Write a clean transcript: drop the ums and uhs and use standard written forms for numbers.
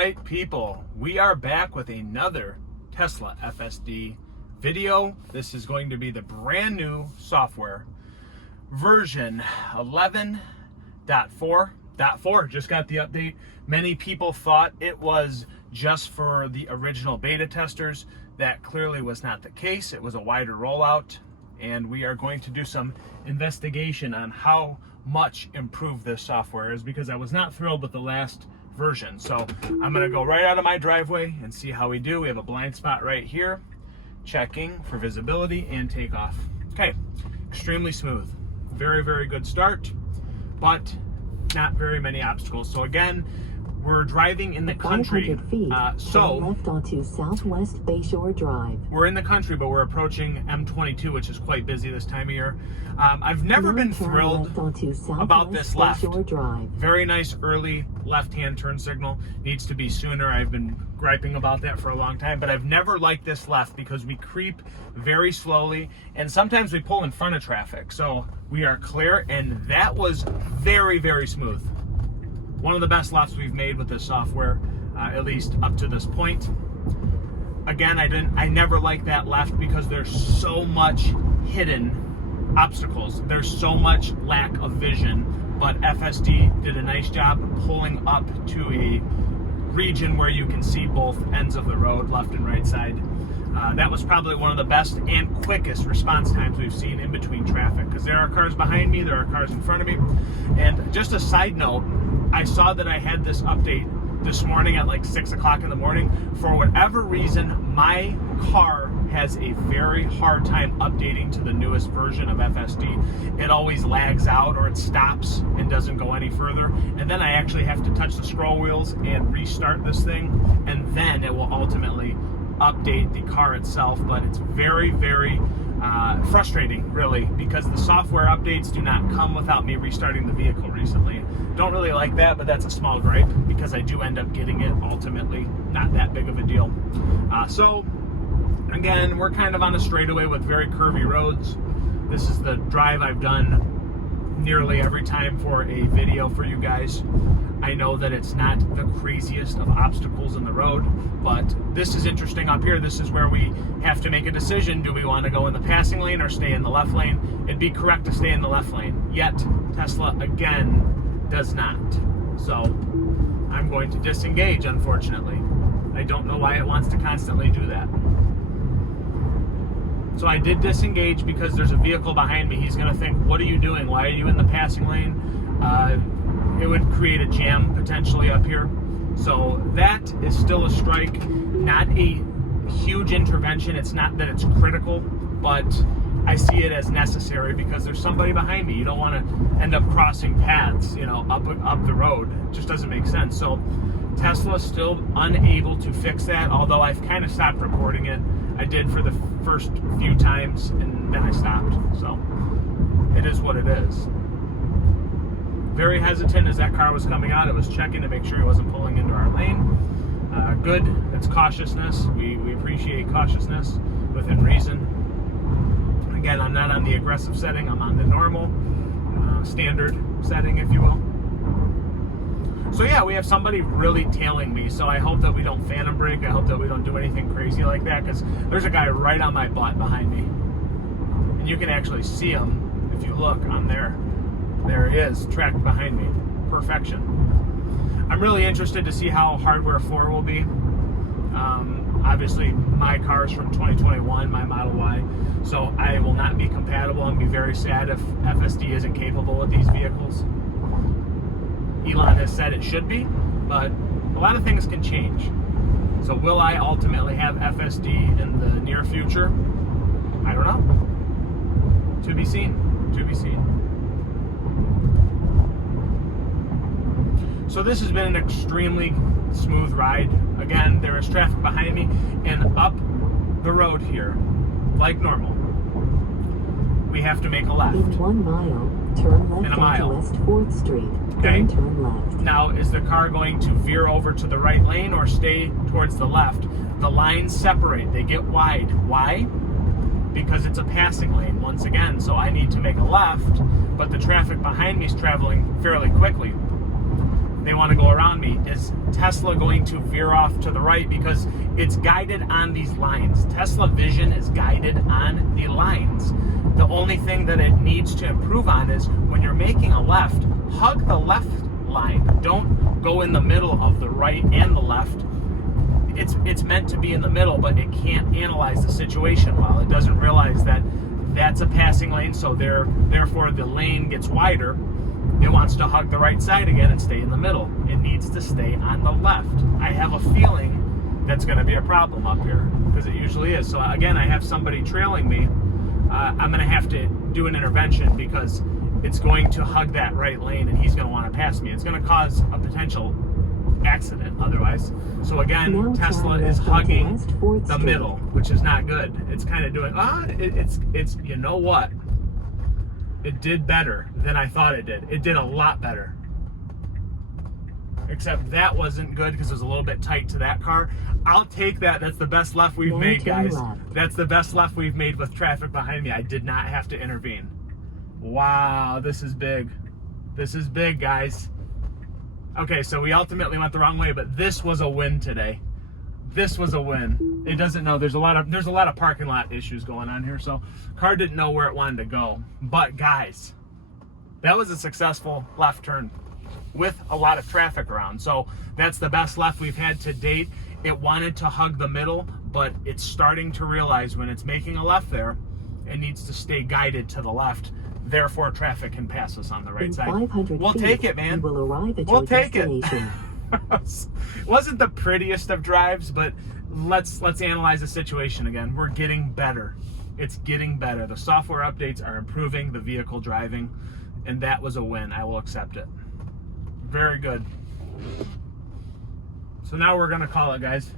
right, people, we are back with another Tesla FSD video. This is going to be the brand new software version 11.4.4. Just got the update. Many people thought it was just for the original beta testers. That clearly was not the case. It was a wider rollout, and we are going to do some investigation on how much improved this software is, because I was not thrilled with the last version. So I'm going to go right out of my driveway and see how we do. We have a blind spot right here, checking for visibility and takeoff. Okay, extremely smooth. Very, very good start, but not very many obstacles. So again, we're driving in the country, so left onto Southwest Bayshore Drive. We're in the country, but we're approaching M22, which is quite busy this time of year. I've never been thrilled about this left. Very nice early left-hand turn signal. Needs to be sooner. I've been griping about that for a long time, but I've never liked this left because we creep very slowly, and sometimes we pull in front of traffic. So we are clear, and that was very, very smooth. One of the best lefts we've made with this software, at least up to this point. Again, I never liked that left because there's so much hidden obstacles. There's so much lack of vision, but FSD did a nice job pulling up to a region where you can see both ends of the road, left and right side. That was probably one of the best and quickest response times we've seen in between traffic, because there are cars behind me, there are cars in front of me. And just a side note, I saw that I had this update this morning at like 6 o'clock in the morning. For whatever reason, my car has a very hard time updating to the newest version of FSD. It always lags out, or it stops and doesn't go any further. And then I actually have to touch the scroll wheels and restart this thing, and then it will ultimately update the car itself. But it's very, very frustrating, really, because the software updates do not come without me restarting the vehicle recently. Don't really like that, but that's a small gripe because I do end up getting it ultimately. Not that big of a deal. So again, we're kind of on a straightaway with very curvy roads. This is the drive I've done nearly every time for a video for you guys. I know that it's not the craziest of obstacles in the road, but this is interesting up here. This is where we have to make a decision. Do we want to go in the passing lane or stay in the left lane? It'd be correct to stay in the left lane, yet Tesla again does not. So I'm going to disengage, unfortunately. I don't know why it wants to constantly do that. So I did disengage because there's a vehicle behind me. He's going to think, what are you doing? Why are you in the passing lane? It would create a jam potentially up here. So that is still a strike. Not a huge intervention. It's not that it's critical, but I see it as necessary because there's somebody behind me. You don't want to end up crossing paths, you know, up the road. It just doesn't make sense. So Tesla's still unable to fix that, although I've kind of stopped reporting it. I did for the first few times, and then I stopped. So it is what it is. Very hesitant as that car was coming out. It was checking to make sure he wasn't pulling into our lane. Good. It's cautiousness. We appreciate cautiousness within reason. Again, I'm not on the aggressive setting. I'm on the normal, standard setting, if you will. So yeah, we have somebody really tailing me, so I hope that we don't phantom brake. I hope that we don't do anything crazy like that, because there's a guy right on my butt behind me. And you can actually see him if you look on there. There he is, tracked behind me. Perfection. I'm really interested to see how hardware 4 will be. Obviously, my car is from 2021, my Model Y, so I will not be compatible and be very sad if FSD isn't capable with these vehicles. Elon has said it should be, but a lot of things can change. So will I ultimately have FSD in the near future? I don't know. To be seen. To be seen. So this has been an extremely smooth ride. Again, there is traffic behind me, and up the road here, like normal, we have to make a left. In 1 mile, turn left in a mile. onto West 4th Street, okay. Then turn left. Now, is the car going to veer over to the right lane or stay towards the left? The lines separate. They get wide. Why? Because it's a passing lane, once again. So I need to make a left, but the traffic behind me is traveling fairly quickly. they want to go around me. Is Tesla going to veer off to the right because it's guided on these lines? Tesla vision is guided on the lines. The only thing that it needs to improve on is when you're making a left, hug the left line. Don't go in the middle of the right and the left. It's meant to be in the middle, but it can't analyze the situation well. It doesn't realize that that's a passing lane, so therefore the lane gets wider. It wants to hug the right side again and stay in the middle. It needs to stay on the left. I have a feeling that's going to be a problem up here, because it usually is. So again, I have somebody trailing me. I'm going to have to do an intervention because it's going to hug that right lane and he's going to want to pass me. It's going to cause a potential accident otherwise. So again, Now Tesla turn is left onto hugging West 4th the Street. middle, which is not good. It's kind of doing, it's you know what? It did better than I thought it did. It did a lot better. Except that wasn't good because it was a little bit tight to that car. I'll take that. That's the best left we've Now made, turn guys. left. That's the best left we've made with traffic behind me. I did not have to intervene. Wow, this is big. This is big, guys. Okay, so we ultimately went the wrong way, but this was a win today. This was a win. It doesn't know. There's a lot of parking lot issues going on here, so car didn't know where it wanted to go. But guys, that was a successful left turn with a lot of traffic around. So that's the best left we've had to date. It wanted to hug the middle, but it's starting to realize when it's making a left there, it needs to stay guided to the left. Therefore, traffic can pass us on the right In side. 500 We'll feet, take it, man. You will arrive at We'll your take it. destination. Wasn't the prettiest of drives, but let's analyze the situation again. We're getting better. It's getting better. The software updates are improving the vehicle driving, and that was a win. I will accept it. Very good. So now we're gonna call it, guys.